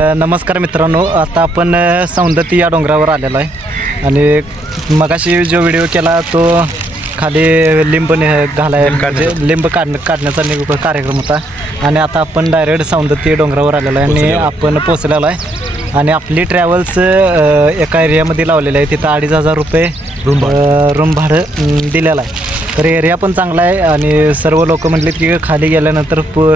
नमस्कार मित्रांनो आता आपण सौंदती या डोंगरावर आलेलो आहे. आणि मगाशी जो व्हिडिओ केला तो खाली लिंब ने- घालाय लिंब काढ काढण्याचा कार्यक्रम होता. आणि आता आपण डायरेक्ट सौंदती डोंगरावर आलेलो आहे आणि आपण पोचलेलो आहे. आणि आपली ट्रॅव्हल्स एका एरियामध्ये लावलेली आहे. तिथं अडीच हजार रुपये रूम भाडं दिलेलं आहे. तर एरिया पण चांगला आहे. आणि सर्व लोक म्हटलेत की खाली गेल्यानंतर पु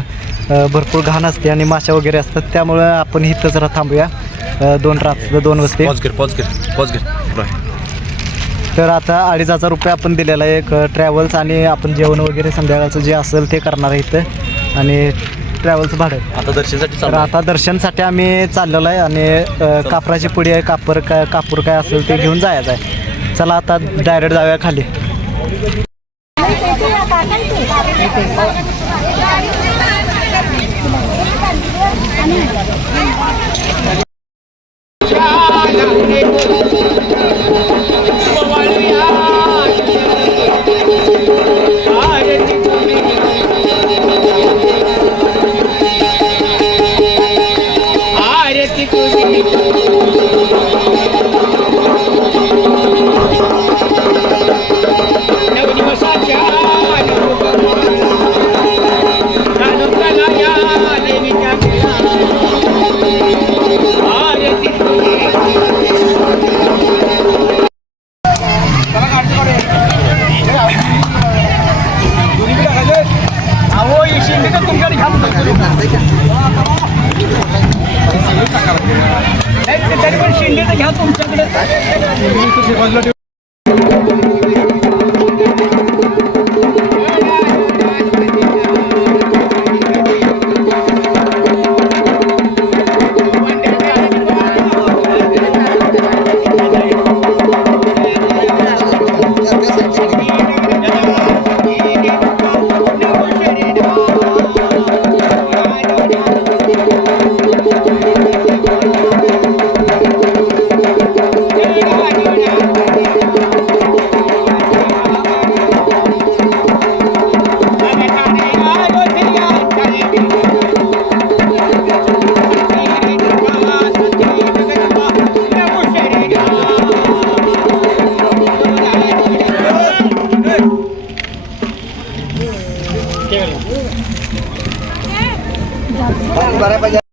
भरपूर घाण असते आणि माशा वगैरे असतात. त्यामुळं आपण इथंच जरा थांबूया. दोन रात्र दोन वाजते. पॉज कर पॉज कर पॉज कर तर आता अडीच हजार रुपये आपण दिलेला आहे. एक ट्रॅव्हल्स आणि आपण जेवण वगैरे संध्याकाळचं जे असेल ते करणार आहे इथं. आणि ट्रॅव्हल्स भाडं आता दर्शनसाठी तर आता दर्शनसाठी आम्ही चाललेलो आहे आणि कापराची पुडी आहे कापर काय कापूर काय असेल ते घेऊन जायचं आहे. चला आता डायरेक्ट जाऊया खाली. আমি तरी पण शिंदे तर घ्या तुमच्याकडे Oke. Okay. Okay.